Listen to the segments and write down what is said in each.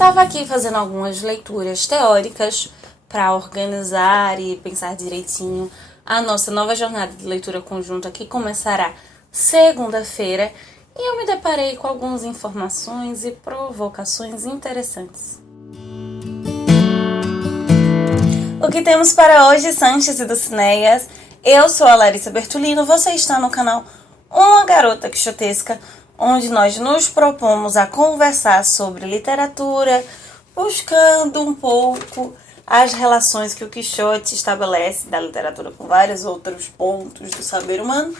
Estava aqui fazendo algumas leituras teóricas para organizar e pensar direitinho a nossa nova jornada de leitura conjunta que começará segunda-feira, e eu me deparei com algumas informações e provocações interessantes. O que temos para hoje, Sanches e Dulcineias? Eu sou a Larissa Bertolino, você está no canal Uma Garota Quixotesca, onde nós nos propomos a conversar sobre literatura, buscando um pouco as relações que o Quixote estabelece da literatura com vários outros pontos do saber humano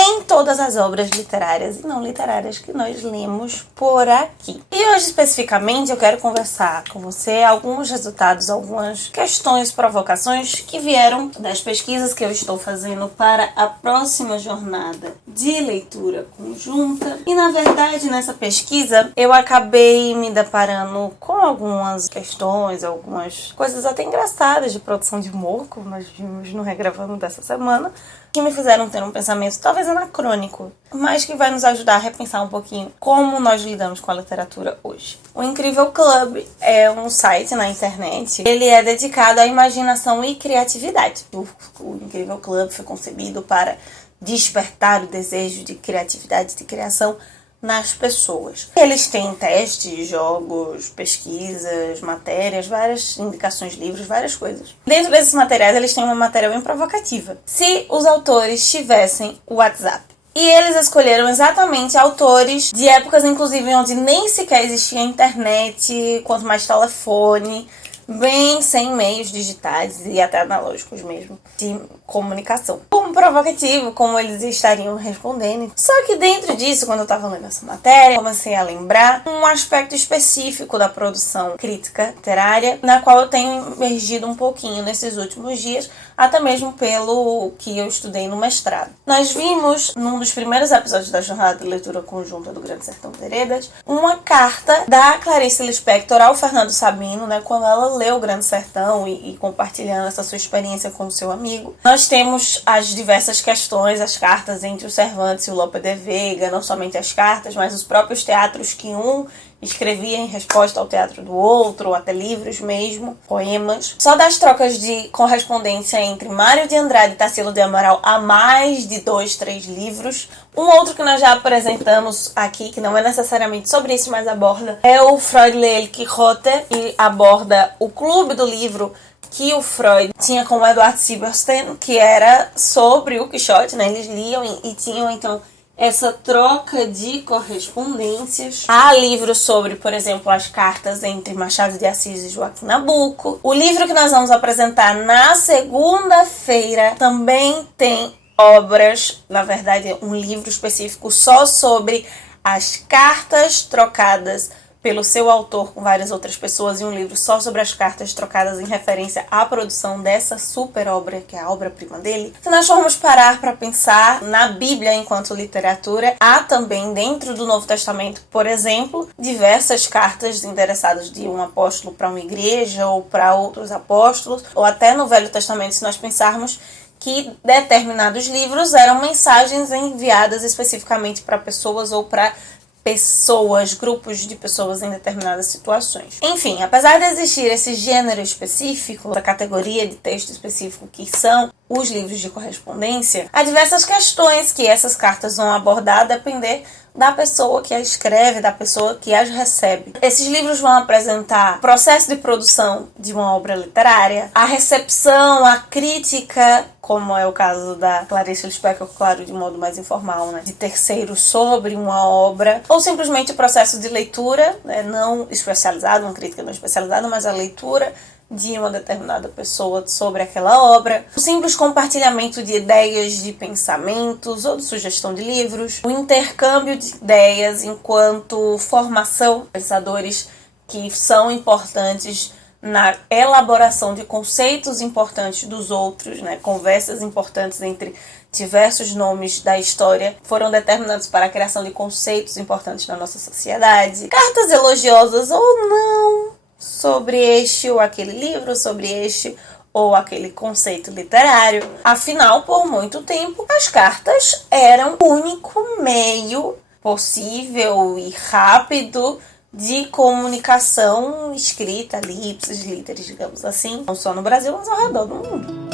em todas as obras literárias e não literárias que nós lemos por aqui. E hoje, especificamente, eu quero conversar com você alguns resultados, algumas questões, provocações que vieram das pesquisas que eu estou fazendo para a próxima jornada de leitura conjunta. E, na verdade, nessa pesquisa, eu acabei me deparando com algumas questões, algumas coisas até engraçadas de produção de humor, como nós vimos no Regravando dessa semana, que me fizeram ter um pensamento talvez anacrônico, mas que vai nos ajudar a repensar um pouquinho como nós lidamos com a literatura hoje. O Incrível Club é um site na internet. Ele é dedicado à imaginação e criatividade. O Incrível Club foi concebido para despertar o desejo de criatividade, de criação nas pessoas. Eles têm testes, jogos, pesquisas, matérias, várias indicações de livros, várias coisas. Dentro desses materiais, eles têm uma matéria bem provocativa. Se os autores tivessem o WhatsApp. E eles escolheram exatamente autores de épocas, inclusive, onde nem sequer existia internet, quanto mais telefone, bem sem meios digitais e até analógicos mesmo, de comunicação. Como provocativo, como eles estariam respondendo. Só que dentro disso, quando eu estava lendo essa matéria, comecei a lembrar um aspecto específico da produção crítica literária, na qual eu tenho emergido um pouquinho nesses últimos dias, até mesmo pelo que eu estudei no mestrado. Nós vimos, num dos primeiros episódios da jornada de leitura conjunta do Grande Sertão Veredas, uma carta da Clarice Lispector ao Fernando Sabino, né, quando ela leu o Grande Sertão e compartilhando essa sua experiência com o seu amigo. Nós temos as diversas questões, as cartas entre o Cervantes e o Lope de Vega, não somente as cartas, mas os próprios teatros que um escrevia em resposta ao teatro do outro, ou até livros mesmo, poemas. Só das trocas de correspondência entre Mário de Andrade e Tarsila de Amaral há mais de 2, 3 livros. Um outro que nós já apresentamos aqui, que não é necessariamente sobre isso, mas aborda, é o Freud lê El Quijote, e aborda o clube do livro que o Freud tinha com o Edward Silverstein, que era sobre o Quixote, né? Eles liam e tinham, então, essa troca de correspondências. Há livros sobre, por exemplo, as cartas entre Machado de Assis e Joaquim Nabuco. O livro que nós vamos apresentar na segunda-feira também tem obras, na verdade, um livro específico só sobre as cartas trocadas pelo seu autor com várias outras pessoas, e um livro só sobre as cartas trocadas em referência à produção dessa super obra, que é a obra-prima dele. Se nós formos parar para pensar na Bíblia enquanto literatura, há também dentro do Novo Testamento, por exemplo, diversas cartas endereçadas de um apóstolo para uma igreja ou para outros apóstolos, ou até no Velho Testamento, se nós pensarmos que determinados livros eram mensagens enviadas especificamente para pessoas ou para pessoas, grupos de pessoas em determinadas situações. Enfim, apesar de existir esse gênero específico, essa categoria de texto específico que são os livros de correspondência, há diversas questões que essas cartas vão abordar a depender da pessoa que as escreve, da pessoa que as recebe. Esses livros vão apresentar o processo de produção de uma obra literária, a recepção, a crítica, como é o caso da Clarice Lispector, claro, de modo mais informal, né, de terceiros sobre uma obra, ou simplesmente o processo de leitura, né, não especializado, uma crítica não especializada, mas a leitura de uma determinada pessoa sobre aquela obra, o simples compartilhamento de ideias, de pensamentos ou de sugestão de livros, o intercâmbio de ideias enquanto formação, pensadores que são importantes na elaboração de conceitos importantes dos outros, né? Conversas importantes entre diversos nomes da história foram determinados para a criação de conceitos importantes na nossa sociedade, cartas elogiosas ou não sobre este ou aquele livro, sobre este ou aquele conceito literário. Afinal, por muito tempo, as cartas eram o único meio possível e rápido de comunicação escrita, ali, ipsis literis, digamos assim, não só no Brasil, mas ao redor do mundo.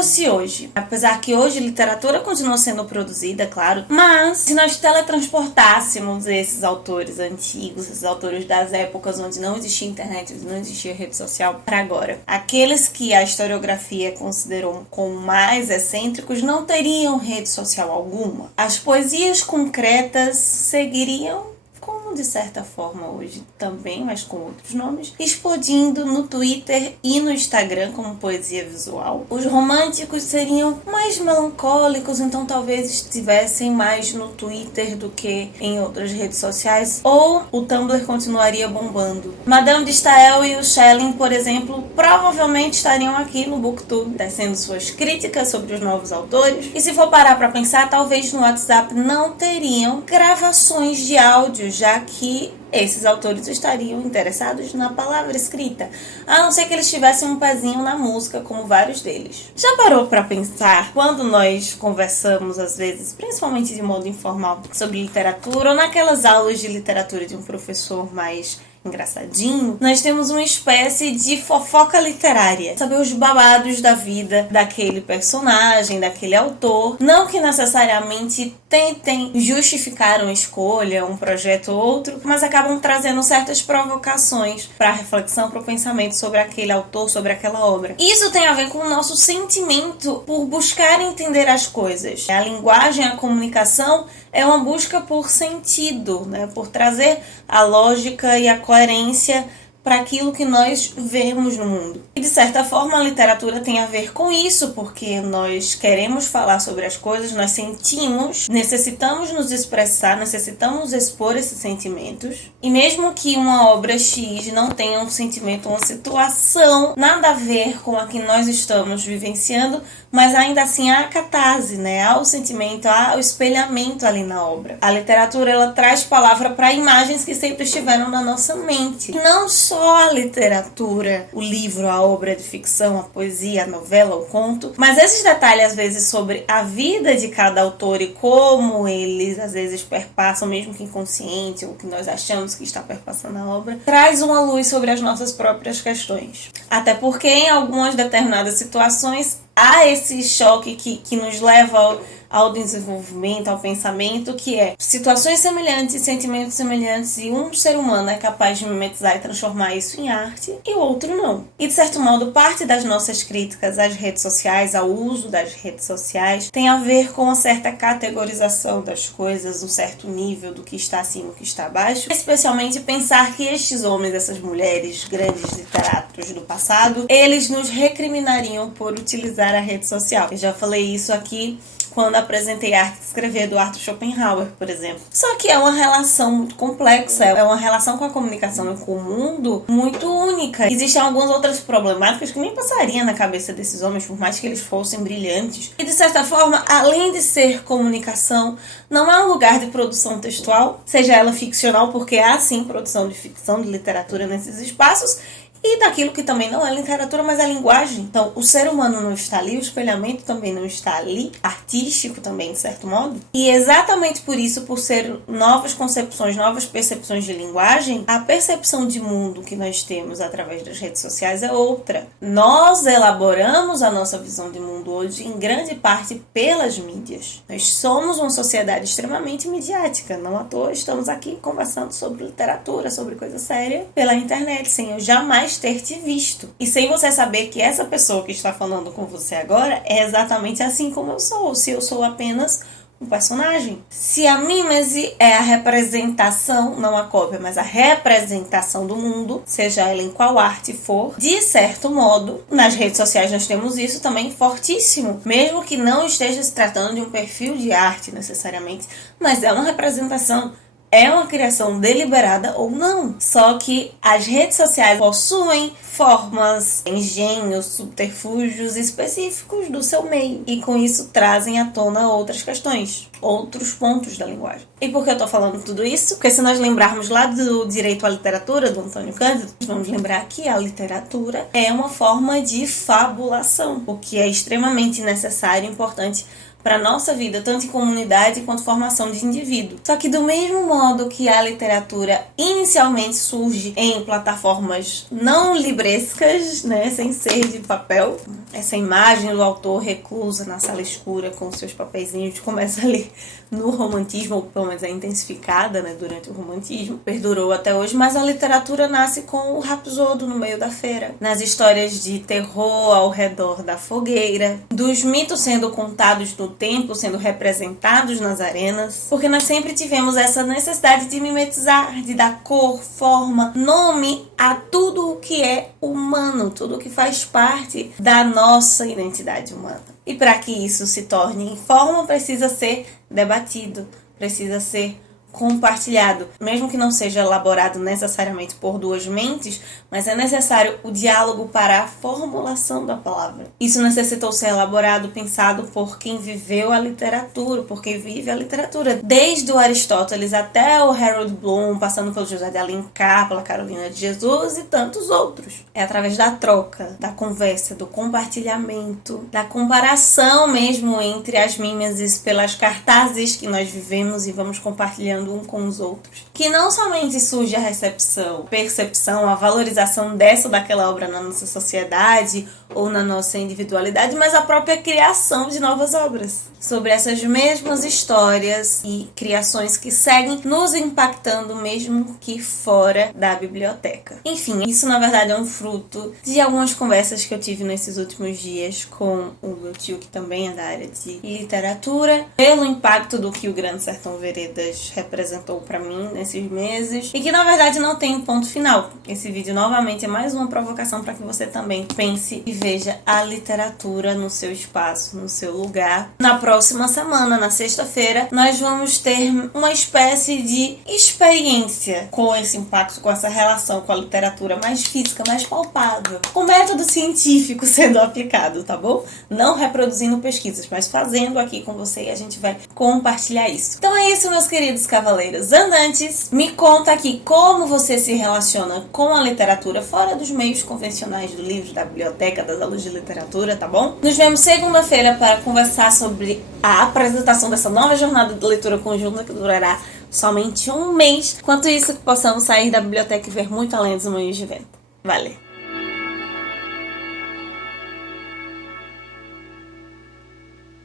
Se hoje, apesar que hoje literatura continua sendo produzida, claro, mas se nós teletransportássemos esses autores antigos, esses autores das épocas onde não existia internet, onde não existia rede social, para agora, aqueles que a historiografia considerou como mais excêntricos não teriam rede social alguma. As poesias concretas seguiriam como de certa forma hoje também, mas com outros nomes, explodindo no Twitter e no Instagram como poesia visual. Os românticos seriam mais melancólicos, então talvez estivessem mais no Twitter do que em outras redes sociais, ou o Tumblr continuaria bombando. Madame de Staël e o Schelling, por exemplo, provavelmente estariam aqui no BookTube, tecendo suas críticas sobre os novos autores, e se for parar para pensar, talvez no WhatsApp não teriam gravações de áudios, já que esses autores estariam interessados na palavra escrita, a não ser que eles tivessem um pezinho na música, como vários deles. Já parou para pensar, quando nós conversamos, às vezes, principalmente de modo informal, sobre literatura, ou naquelas aulas de literatura de um professor mais engraçadinho, nós temos uma espécie de fofoca literária, saber os babados da vida daquele personagem, daquele autor, não que necessariamente tentem justificar uma escolha, um projeto ou outro, mas acabam trazendo certas provocações para a reflexão, para o pensamento sobre aquele autor, sobre aquela obra. Isso tem a ver com o nosso sentimento por buscar entender as coisas. A linguagem, a comunicação é uma busca por sentido, né? Por trazer a lógica e a coerência para aquilo que nós vemos no mundo. E de certa forma a literatura tem a ver com isso, porque nós queremos falar sobre as coisas, nós sentimos, necessitamos nos expressar, necessitamos expor esses sentimentos. E mesmo que uma obra X não tenha um sentimento, uma situação, nada a ver com a que nós estamos vivenciando, mas ainda assim há a catarse, né? Há o sentimento, há o espelhamento ali na obra. A literatura, ela traz palavra para imagens que sempre estiveram na nossa mente. E não só a literatura, o livro, a obra de ficção, a poesia, a novela, o conto, mas esses detalhes, às vezes, sobre a vida de cada autor e como eles, às vezes, perpassam, mesmo que inconsciente, ou que nós achamos que está perpassando a obra, traz uma luz sobre as nossas próprias questões. Até porque, em algumas determinadas situações, há esse choque que nos leva ao desenvolvimento, ao pensamento, que é situações semelhantes, sentimentos semelhantes, e um ser humano é capaz de mimetizar e transformar isso em arte, e o outro não. E, de certo modo, parte das nossas críticas às redes sociais, ao uso das redes sociais, tem a ver com uma certa categorização das coisas, um certo nível do que está acima e do que está abaixo, especialmente pensar que estes homens, essas mulheres, grandes literatos do passado, eles nos recriminariam por utilizar a rede social. Eu já falei isso aqui quando apresentei a Arte de Escrever do Arthur Schopenhauer, por exemplo. Só que é uma relação muito complexa, é uma relação com a comunicação e com o mundo muito única. Existem algumas outras problemáticas que nem passariam na cabeça desses homens, por mais que eles fossem brilhantes. E, de certa forma, além de ser comunicação, não é um lugar de produção textual, seja ela ficcional, porque há sim produção de ficção, de literatura nesses espaços, e daquilo que também não é literatura, mas é linguagem. Então, o ser humano não está ali, o espelhamento também não está ali, artístico também, de certo modo. E exatamente por isso, por ser novas concepções, novas percepções de linguagem, a percepção de mundo que nós temos através das redes sociais é outra. Nós elaboramos a nossa visão de mundo hoje, em grande parte, pelas mídias. Nós somos uma sociedade extremamente midiática. Não à toa estamos aqui conversando sobre literatura, sobre coisa séria, pela internet, sem eu jamais ter te visto. E sem você saber que essa pessoa que está falando com você agora é exatamente assim como eu sou, se eu sou apenas um personagem. Se a mímese é a representação, não a cópia, mas a representação do mundo, seja ela em qual arte for, de certo modo, nas redes sociais nós temos isso também fortíssimo, mesmo que não esteja se tratando de um perfil de arte necessariamente, mas é uma representação é uma criação deliberada ou não. Só que as redes sociais possuem formas, engenhos, subterfúgios específicos do seu meio. E com isso trazem à tona outras questões, outros pontos da linguagem. E por que eu tô falando tudo isso? Porque se nós lembrarmos lá do Direito à Literatura, do Antônio Cândido, vamos lembrar que a literatura é uma forma de fabulação, o que é extremamente necessário e importante para a nossa vida, tanto em comunidade quanto formação de indivíduo. Só que do mesmo modo que a literatura inicialmente surge em plataformas não librescas, né, sem ser de papel, essa imagem do autor reclusa na sala escura com seus papeizinhos começa ali no romantismo, ou pelo menos é intensificada, né, durante o romantismo, perdurou até hoje, mas a literatura nasce com o Rapsodo no meio da feira, nas histórias de terror ao redor da fogueira, dos mitos sendo contados no tempo, sendo representados nas arenas, porque nós sempre tivemos essa necessidade de mimetizar, de dar cor, forma, nome a tudo o que é humano, tudo o que faz parte da nossa identidade humana. E para que isso se torne em forma, precisa ser debatido, precisa ser compartilhado, mesmo que não seja elaborado necessariamente por duas mentes, mas é necessário o diálogo para a formulação da palavra. Isso necessitou ser elaborado, pensado por quem viveu a literatura, por quem vive a literatura, desde o Aristóteles até o Harold Bloom, passando pelo José de Alencar, pela Carolina de Jesus e tantos outros. É através da troca, da conversa, do compartilhamento, da comparação mesmo entre as mimeses pelas cartazes que nós vivemos e vamos compartilhando um com os outros, que não somente surge a recepção, percepção, a valorização dessa ou daquela obra na nossa sociedade ou na nossa individualidade, mas a própria criação de novas obras sobre essas mesmas histórias e criações que seguem nos impactando mesmo que fora da biblioteca. Enfim, isso na verdade é um fruto de algumas conversas que eu tive nesses últimos dias com o meu tio, que também é da área de literatura, pelo impacto do que o Grande Sertão Veredas representou para mim nesses meses, e que na verdade não tem um ponto final. Esse vídeo novamente é mais uma provocação para que você também pense e veja a literatura no seu espaço, no seu lugar. Na próxima semana, na sexta-feira, nós vamos ter uma espécie de experiência com esse impacto, com essa relação com a literatura mais física, mais palpável, com método científico sendo aplicado, tá bom? Não reproduzindo pesquisas, mas fazendo aqui com você, e a gente vai compartilhar isso. Então é isso, meus queridos cavaleiros andantes. Me conta aqui como você se relaciona com a literatura fora dos meios convencionais do livro, da biblioteca, das aulas de literatura, tá bom? Nos vemos segunda-feira para conversar sobre a apresentação dessa nova jornada de leitura conjunta que durará somente um mês. Enquanto isso, que possamos sair da biblioteca e ver muito além dos moinhos de vento. Valeu!